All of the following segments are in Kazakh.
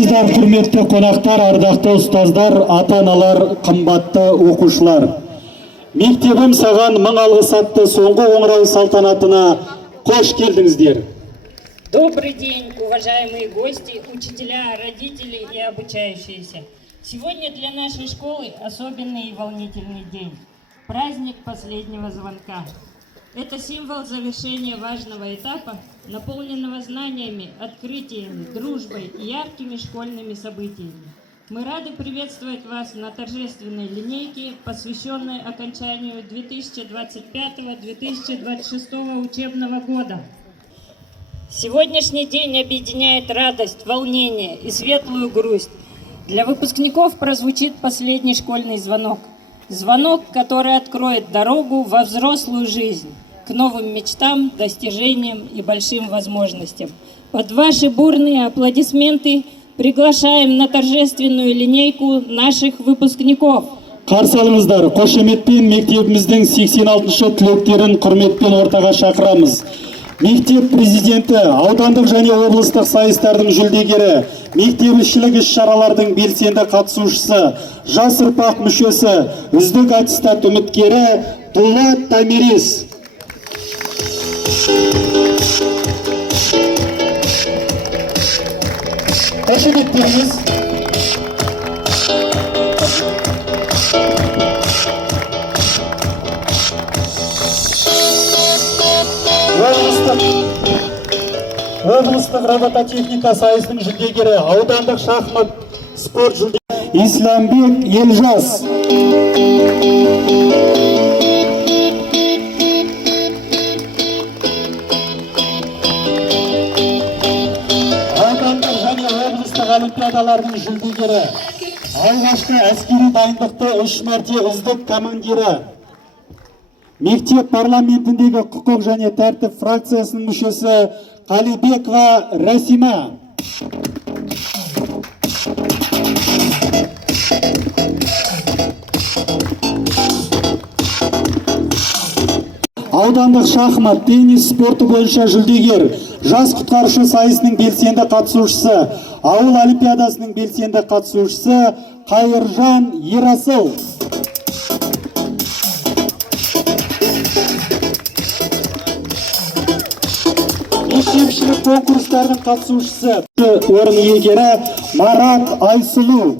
Армысыздар, құрметті қонақтар, ардақты ұстаздар, ата-аналар, қымбатты оқушылар. Мектебім саған мың алғыс атты соңғы қоңырау салтанатына қош келдіңіздер. Добрый день, уважаемые гости, учителя, родители и обучающиеся. Сегодня для нашей школы особенный и волнительный день. Праздник последнего звонка. Это символ завершения важного этапа, наполненного знаниями, открытиями, дружбой и яркими школьными событиями. Мы рады приветствовать вас на торжественной линейке, посвященной окончанию 2025-2026 учебного года. Сегодняшний день объединяет радость, волнение и светлую грусть. Для выпускников прозвучит последний школьный звонок. Звонок, который откроет дорогу во взрослую жизнь, к новым мечтам, достижениям и большим возможностям. Под ваши бурные аплодисменты приглашаем на торжественную линейку наших выпускников. Қарсы алыңыздар, қошеметпен мектебіміздің 86-шы түлектерін құрметпен ортаға шақырамыз. Мектеп президенті, аудандық және облыстық сайыстардың жүлдегері, мектепішілік іс-шаралардың белсенді қатысушысы, жас ұрпақ мүшесі, үздік аттестат үміткері Дулат Тамирис. Қошеметтеріңіз. Облыстық робототехника сайысының жүлдегері, аудандық шахмат спорт жүлдегері Исламбек Елжас. Аудандық және облыстық олимпиадалардың жүлдегері, алғашқы әскери дайындықты 3 мәрте үздік командирі, мектеп парламентіндегі құқық және тәртіп фракциясының мүшесі Қалибекова Расима. Аудандық шахмат, теннис спорты бойынша жүлдегер, жас құтқарушы сайысының белсенді қатысушысы, ауыл олимпиадасының белсенді қатысушысы Қайыржан Ерасыл. Мектепішілік конкурстардың қатысушысы, орын иегері Марат Айсұлу.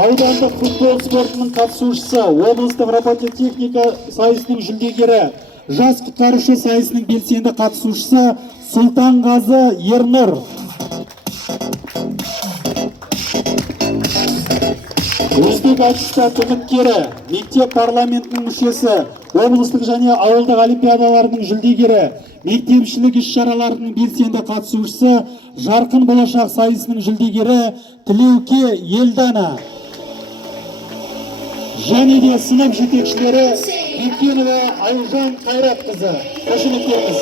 Аудандық футбол спортының қатысушысы, облыстық робототехника сайысының жүлдегері, жас құтқарушы сайысының белсенді қатысушысы Сұлтанғазы Ернұр. Үздік аттестат үміткері, мектеп парламентінің мүшесі, облыстық және ауылдық олимпиадаларының жүлдегері, мектепішілік іс-шараларының белсенді қатысушысы, жарқын болашақ сайысының жүлдегері Тілеуке Елдана. Және де сынып жетекшілері Бекенова Айжан Қайратқызы. Қошеметтеріңіз.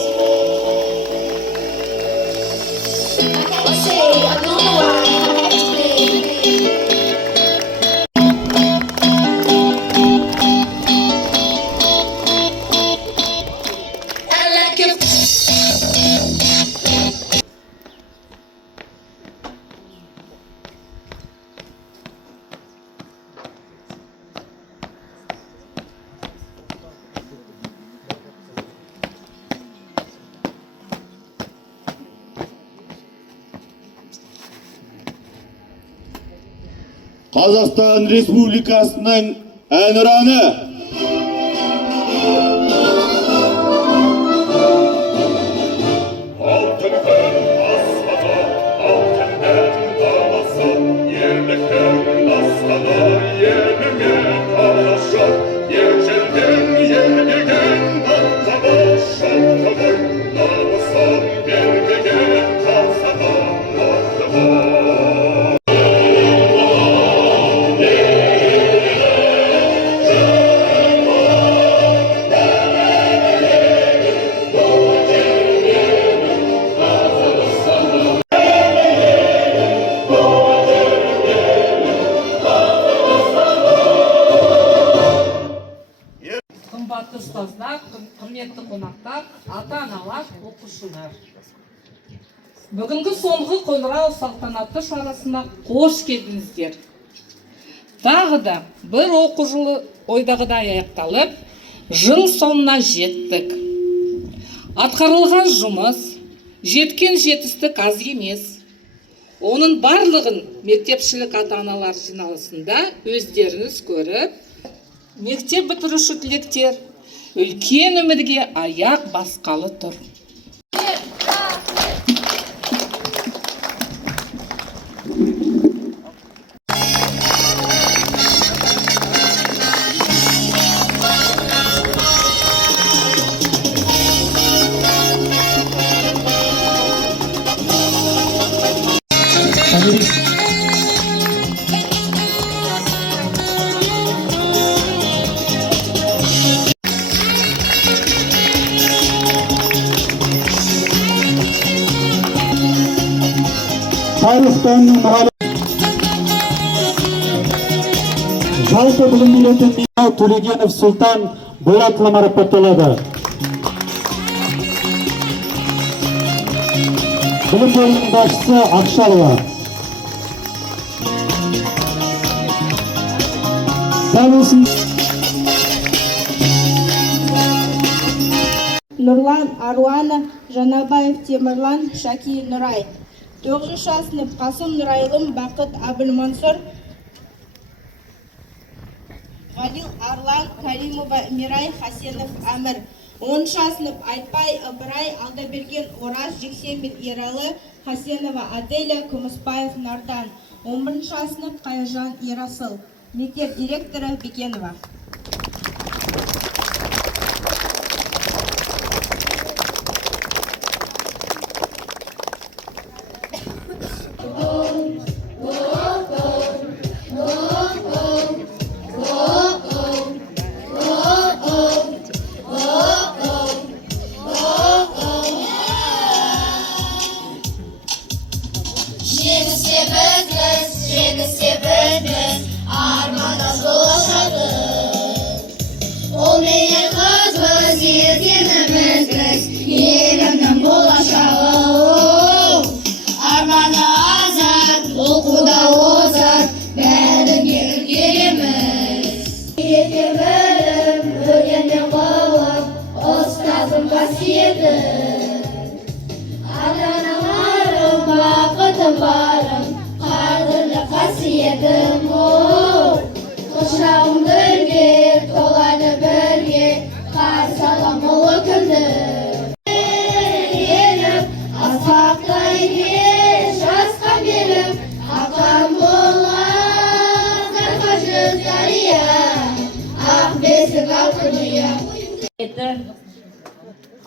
Қазақстан Республикасының әнұраны. қымбатты ұстаздар, құрметті қонақтар, ата-аналар, оқушылар. Бүгінгі соңғы қоңырау салтанатты шарасына қош келдіңіздер. Тағы да бір оқу жылы ойдағыдай аяқталып, жыл соңына жеттік. Атқарылған жұмыс, жеткен жетістік аз емес. Оның барлығын мектепшілік ата-аналар жиналысында өздеріңіз көріп, мектеп бітіруші түлектер үлкен өмірге аяқ басқалы тұр. Tarih pәнінің мұғалімі жалпы білім беретін Михаил Төлегенов Сұлтан Болатұлы марапатталады. Білім бөлімінің басшысы Ақшалова. Нурлан Аруана, Жанабаев Темірлан, Шаки Нұрай. 9 сынып Қасым Нұрайлым, Бақыт Абылмансұр, Ғалил Арлан, Каримова Мирай, Хасенов Амір. 10 сынып Айтбай Ыбырай, Алдаберген Ораз, Жексенбек Ералы, Хасенова Аделя, Күміспаев Нардан. 11 сынып Қайыржан Ерасыл. Мектеп директоры Бекенова.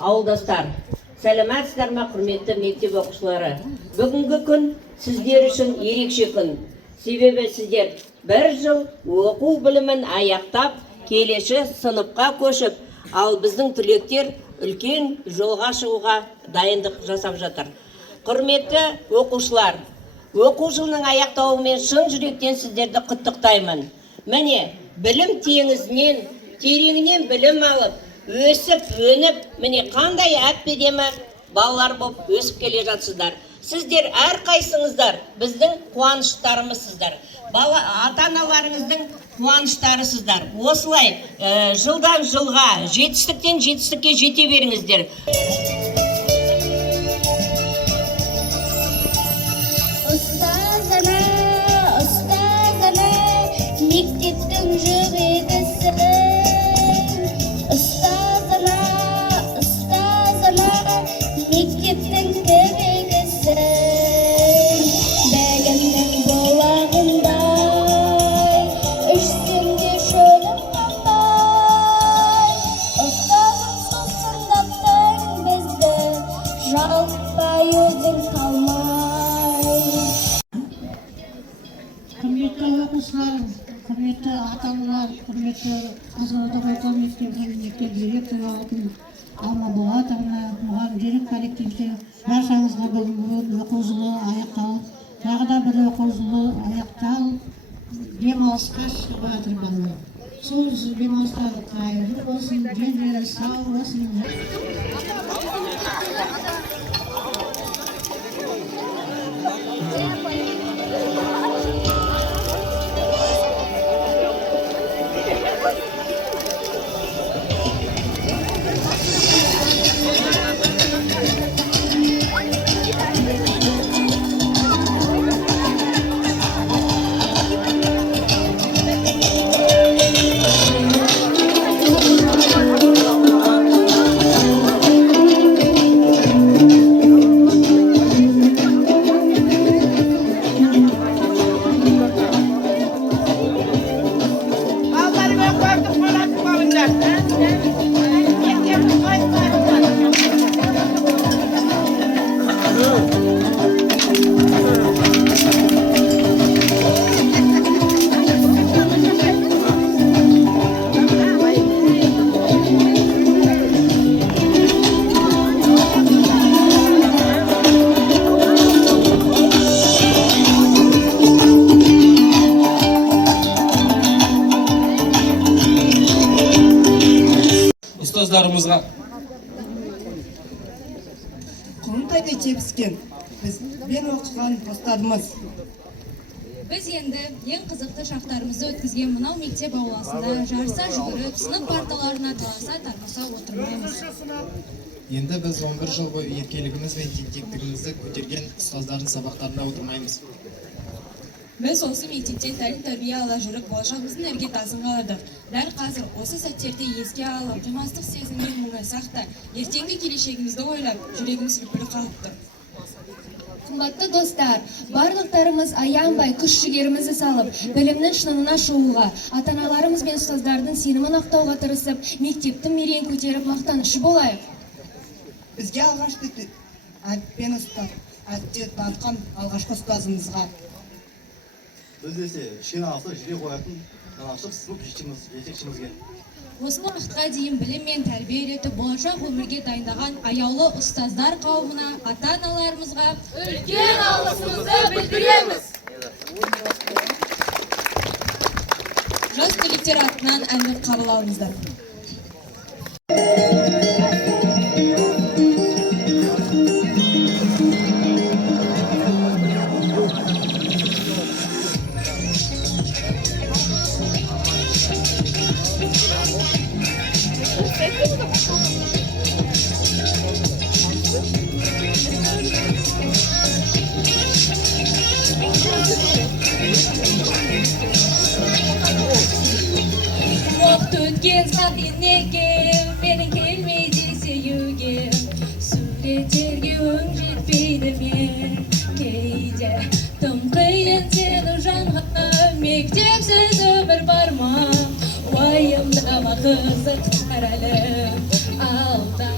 Ауылдастар, сәлематсыздар ма, құрметті мектеп оқушылары? Бүгінгі күн сіздер үшін ерекше күн. Себебі сіздер бір жыл оқу білімін аяқтап, келесі сыныпқа көшіп, ал біздің түлектер үлкен жолға шығуға дайындық жасап жатыр. Құрметті оқушылар, оқу жылының аяқтауымен шын жүректен сіздерді құттықтаймын. Міне, білім теңізінен, тереңінен білім алып, өсіп, өніп, міне қандай әп-әдемі балалар болып өсіп келе жатсыздар. Сіздер әрқайсыңыздар біздің қуаныштарымызсыздар. Ата-аналарыңыздың қуаныштарысыздар. Осылай жылдан жылға, жетістіктен жетістікке жете беріңіздер. Ұстазына, мектептің жүрегісі. Мектептің керегісі, бәгімнің болағындай, ішсеңде шөлім қандай. Ұстазым сұсындаттың бізді, жалықпай өзің қалмай. Құрметті оқушылар, құрметті ата-аналар, құрметті Қазығұрттық орта мектебінің мектеп директоры алтын Алма Болатовна, мұғалімдері коллективте баршаңызға бүгінгі оқу жылы аяқталып, тағы да бір оқу жылы аяқталып, демалысқа шығып жатыр балалар. сол демалыстары қайырлы болсын, жерлері сау болсын. Ұстаздарымызға Құрылтайда тепіскен бізбен оқыған достарымыз. Біз енді ең қызықты шақтарымызды өткізген мынау мектеп ауласында жарыса жүгіріп, сынып парталарына таласа тармаса отырмаймыз. Енді біз 11 жыл бойы еркелігіміз бен тентектігімізді көтерген ұстаздардың сабақтарында отырмаймыз. Біз осы мектептен тәрбие ала жүріп, болашағымыздың іргетасын қаладық. Дәл қазір осы сәттерді еске алып, демалыстық сезіммен мұңайсақ та, ертеңгі келешегімізді ойлап, жүрегіміз лүпілі қалып тұр. Қымбатты достар, барлықтарымыз аянбай күш-жігерімізді салып, білімнің шыңына шығуға, ата-аналарымыз бен ұстаздардың сенімін ақтауға тырысып, мектептің мерейін көтеріп мақтанышы болайық. Бізге алғашқы әдеппен әдет танытқан алғашқы ұстазымызға. Біз десе шен алса жүре қоятын жанашыр сынып жетекшімізге. Осы уақытқа дейін білім мен тәрбие үйретіп, болашақ өмірге дайындаған аяулы ұстаздар қауымына, ата-аналарымызға үлкен алғысымызды білдіреміз. Жас түлектер атынан әнді қабыл алыңыздар. Өткен сақинеге, менің келмейді сеюге, суреттерге өң жетпейді мен кейде. Тым қиын сені жанға, мектепсіз өмір бар ма? Уайымдама қызық қаралы алда.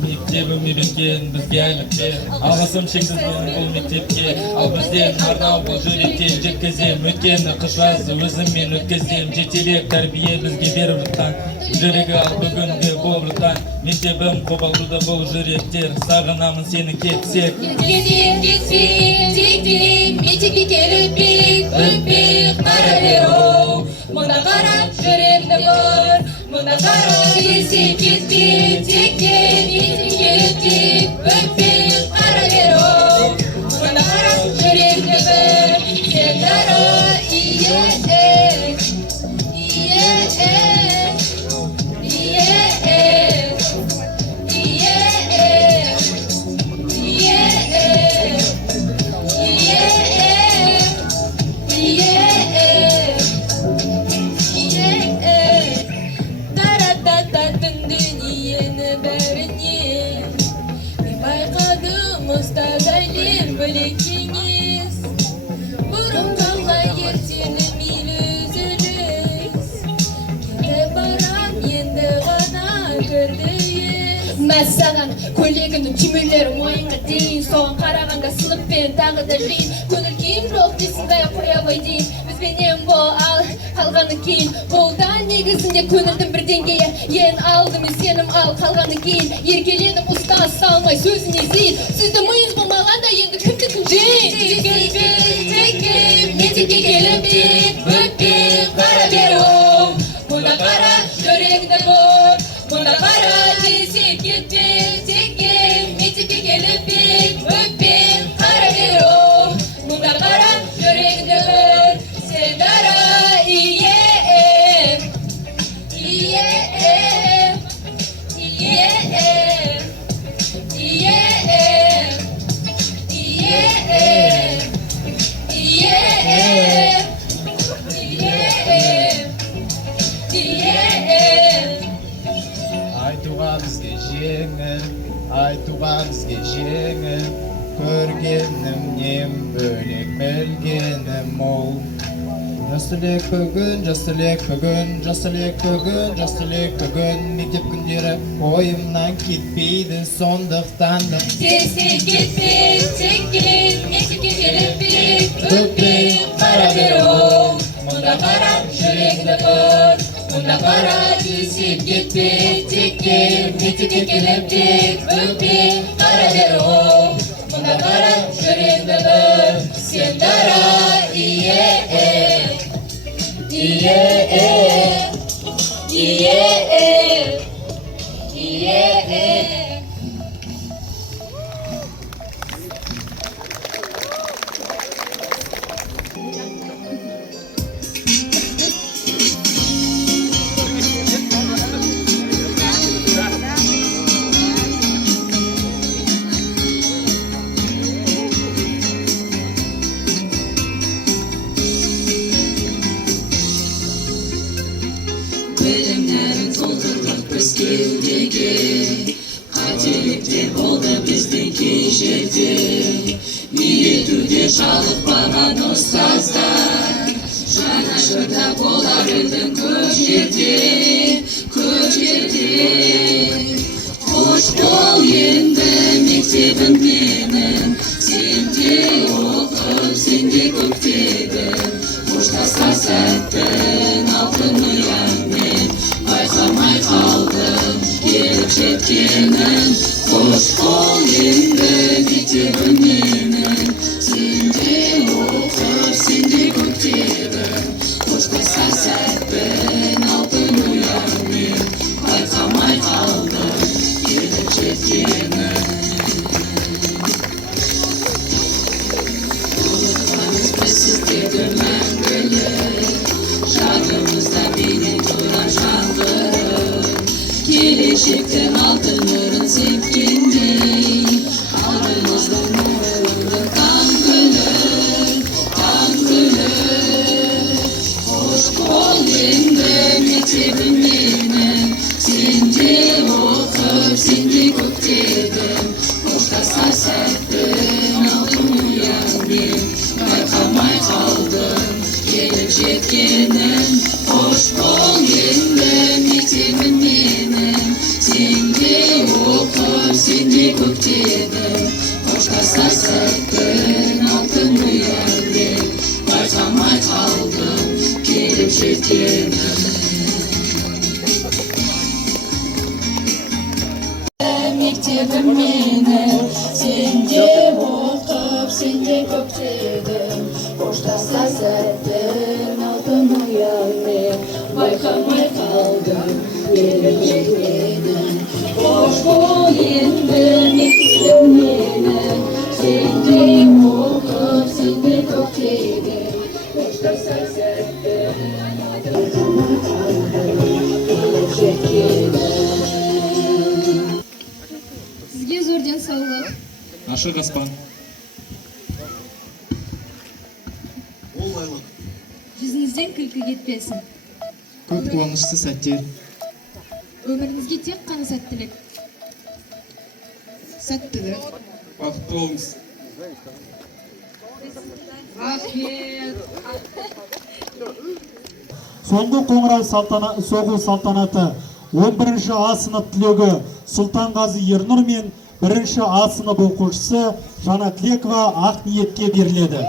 Мектебім үйреткен бізге әліппе, алғысым шексіз бұл мектепке. Ал бізден арнау бұл жүректен жеткізем, өткені қыс жазы өзіммен өткізем. Жетелеп тәрбие бізге беріп жатқан жүрегі, ал бүгінгі болып жатқан мектебім қобалжуда бұл жүректер. Сағынамын сені кетсек. Кетсем, тектем, мектепке келіп өппек қаралеу. Мұнда қарап жүремді көр, мұнда қарап кетсем, кетпек, тектем, өппек қаралеу. Мұнда қарап жүремді көр, сен дара Мәссаған көйлегінің түймелері мойынға дейін, соған қарағанда сыныппен тағы да жиын. Көңіл күйім жоқ дейсің бай қоябай дейін, бізбенен бол ал қалғаны кейін. Қолдан негізінде көңілдің бір деңгейі, ең алдымен сенім ал қалғаны кейін. Еркеленіп ұстаз салмай сөзіне зейін, сізді миыңыз болмағанда енді кімді кім жейін. Мектепке келіп өппек қара беру, мұнда жүрегіңді бұр. Мұнда қара десек кетпек, теккен, мектепке келіп бек, өкпен, қара бер оу. Мұнда қара жүрегіңді бұр, сен дара ие. Айтуға бізге жеңіл, айтуға бізге жеңіл, көргенімнен бөлек білгенім мол. Жас түлек бүгін, жас түлек бүгін, жас түлек бүгін, жас түлек бүгін, мектеп күндері ойымнан кетпейді, сондықтан да Тесік кетпек, теккен, мектепке келіп бек, өкпен, қара бер оу. Мұнда қара жүрегіңді бұр. Мұнда қара тесік кетпек, теккен, мектепке келіп бек, өкпен, қара бер оу. Мұнда қара жүрегіңді бұр, сен дара ие. Білімдерін толтырдық біз кеудеге, қателіктер болды біздің кей жерде. Ниетуде жалықпаған ұстаздар, жанашырда бола білдің көп жерде, көп жерде. Қош бол енді мектебім менің, сенде оқып, сенде көктедім. Қоштасар сәттің алтын ұяңмен, байқамай қалдым келіп жеткенін. Қош бол енді мектебім менің, сенде оқып, сенде көктедім. Қоштасар сәттің алтын ұяңмен, байқамай қалдым келіп жеткенін. Ұлықпаңыз біз сіздерді мәңгілік, жадымызда бейнең тұрар жаңғырық. Келешектің алтын нұрын сепкендей, алдымыздың ойлыңды таң күлік, таң күлік. Қош бол енді мектебім менің, сенде оқып, сенде көктедім. Қоштасар сәттің алтын ұяңмен, байқамай қалдым келіп жеткенін. Қош бол енді мектебім менің, сенде оқып, сенде көктедім. Қоштасар сәттің алтын ұяңмен, байқамай қалдым келіп жеткенін. Мектебім менің, сенде оқып, сенде көктедім. Қоштасар сәттің алтын ұяңмен, байқамай қалдым келіп жеткенін. Қош бол енді мектебім менің, сенде оқып, сенде көктедім. Қоштасар сәттің алтын ұяңмен, келіп жеткенін. Сізге зор денсаулық. Ашық аспан. Ол байлық. Жүзіңізден күлкі кетпесін. көп қуанышты сәттер. Өміріңізге тек қана сәттілік. Сәттілік. Бақытты болыңыз. Рахмет. Соңғы қоңырау соғу салтанаты 11-ші А сынып түлегі Сұлтанғазы Ернұр мен 1-ші А сынып оқушысы Жанатлекова Ақниетке беріледі.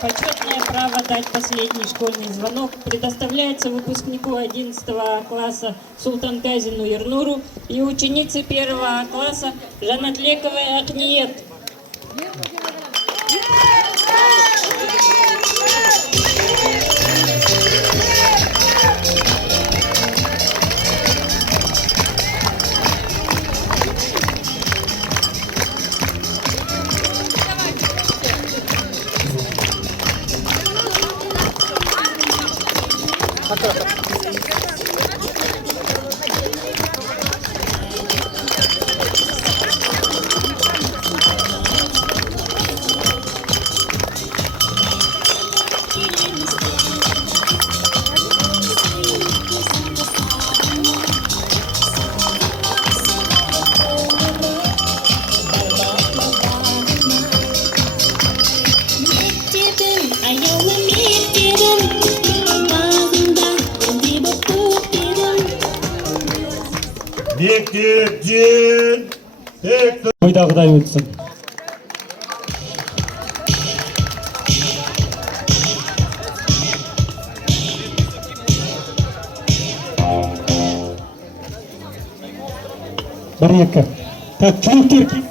Почетное право дать последний школьный звонок предоставляется выпускнику 11 класса Султанказину Ернуру и ученице 1 класса Жанатлековой Ақниет. Мектептен тек ойдағыдай өтсін. Бір екі. Так, түлектер